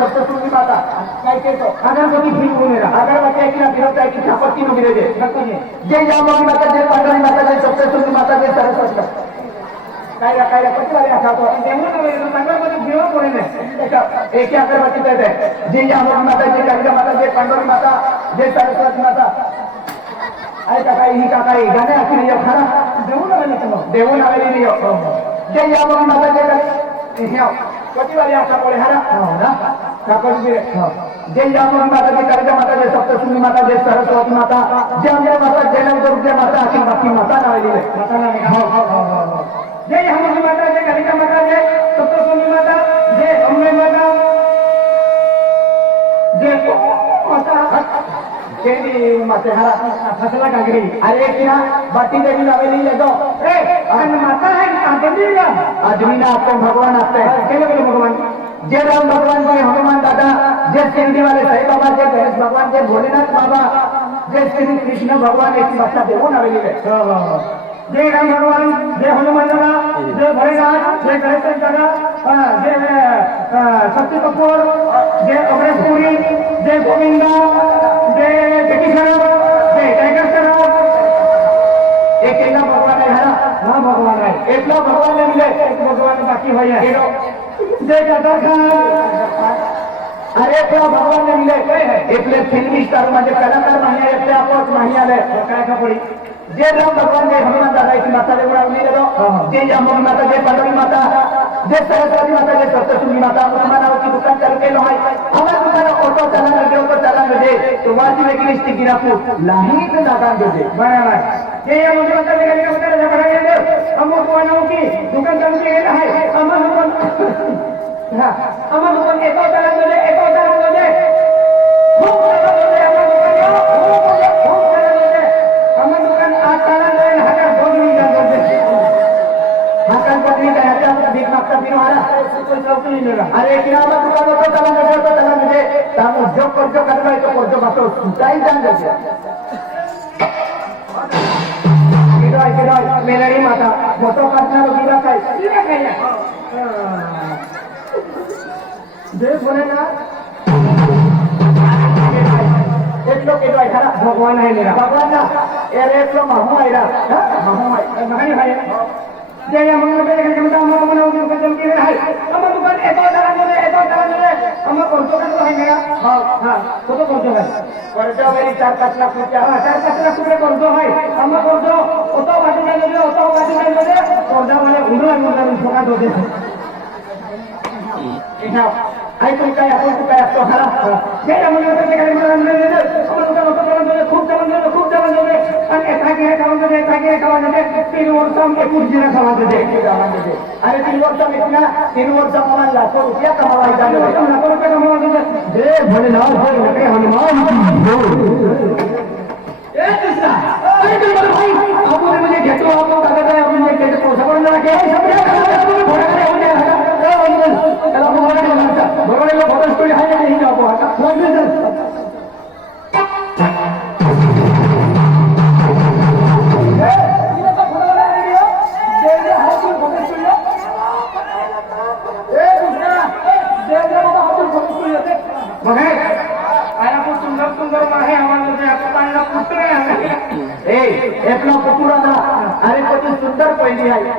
सप्तशृंगी माता काय कहतो अगरबत्ती फिरवून अगरबत्ती ऐकला फिरवता ऐकली छापत्ती न फिरे जय जांबवती माता जय पांडुरंग माता जय सप्तशृंगी माता जय सरस्वती काय पटवारी खातो अगरबत्ती फिरव कोणी नाही एक अगरबत्ती देते जय जांबवती माता जय कालिका माता जय पांडुरंग माता जय सरस्वती माता ऐका काही ही का काही गाणे अशी नाही खरा देऊन आलेली नाही जय जांबवती माता जय कालिका पटवारी आखा बोले हरा ना जय जांबवती माता जय कालिका माता जय सप्तशृंगी माता जय सरस्वती माता जय अंबे माता जय नवदुर्गा माता अखिल बाकी माता नावेली माता नावे जय जांबवती माता जय कालिका माता जय सप्तशृंगी माता जय अंबे माता जय माता केली माते हरा फसला कागरी अरे क्या बाटी देवी नावेली लेतो ए आणि माता है आदमी ना आपको भगवान आते हैं केले बोले भगवान जय राम भगवान जय हनुमान दादा जय शिरडी वाले साई बाबा जय गणेश भगवान जय भोलेनाथ बाबा जय श्री कृष्ण भगवान एक बात देवो नावेली है जय राम भगवान जय हनुमान दादा जय भोलेनाथ जय गणेश दादा जय सत्य कपूर जय अमरेश पुरी जय गोविंदा जय जय टाइगर सराफ एक भगवान है हरा हाँ भगवान है एक भगवान ने मिले एक भगवान बाकी हो जय कादर खान अरे भगवान ने मिले एक फिल्मी स्टार माझे कलाकार नाही एक आपण नाही आले काय का पडी जय राम भगवान जय हनुमान दादा एक माता देवळा उलीलो जय जांबवती माता जय पांडुरंग माता जय सरस्वती माता जय सप्तशृंगी माता उस्मानाबादची दुकान चालू केलं आहे आम्हाला दुकान ऑटो चालला दे तो वाची वेगळी स्टिक गिरापू लाहीत दादा दे बरोबर जय जांबवती माता जय कालिका माता जय पांडुरंग अमोल कोणाव की दुकान चालू केलं आहे आम्हाला दुकान एका चालला दे खूप अरे किराणा दुकान होतो त्याला म्हणजे उद्योग कर्ज करायला तो कर्ज मात्र सुटाई जाण मेलडी माता मोठो काढणार गिरा काय जय भोलेनाथ एक लोग भगवान है मेरा भगवान ना एक लोग महू आयरा महू आहे जय मंगल पे घंटा हम मनाओ के कदम के है हम दुकान एतो तरह हम कोणतो का है मेरा हां तो कोणतो है कर्ज मेरी 4-5 लाख रुपया 4-5 लाख रुपये कर्ज है हम कर्ज ओतो बाजू में ले कर्ज वाले उंडला ठोका दो दे इना आई तुम काय आपण तू काय असतो हरा जय मंगल पे घंटा हम दुकान ओतो खूप जमन आणि एकागे खावायचे 3 वर्ष आमचे पुढजीला खावायचे अरे 3 वर्ष इतना 3 वर्ष आम्हाला लाखो रुपया कमवायचा लाखो रुपया कमवायचे जय भोलेनाथ जय हनुमान ए कृष्णा अरे तुम भाई आपण म्हणजे घेतो आपण कागद आहे आपण त्याचे पैसा भरून टाके सगळ्या तुम्ही भोडा करे होते त्याला भोडा फोटो स्टोरी आहे नाही जाऊ आता अरे कधी सुंदर पहिली आहे